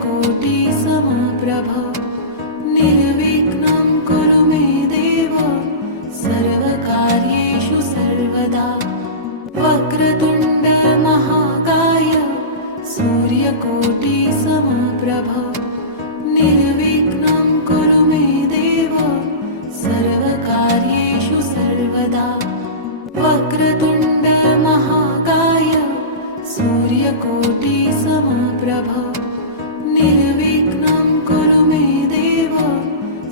सूर्यकोटि समप्रभ निर्विघ्नं कुरु मे देव सर्वकार्येषु सर्वदा वक्रतुण्ड महाकाय सूर्यकोटि समप्रभ निर्विघ्नं कुरु मे देव सर्वकार्येषु सर्वदा वक्रतुण्ड महाकाय सूर्यकोटि समप्रभ निर्विघ्नं कुरु मे देव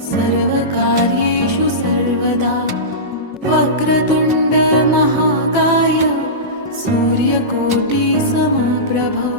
सर्वकार्येषु सर्वदा वक्रतुण्ड महाकाय सूर्यकोटि समप्रभ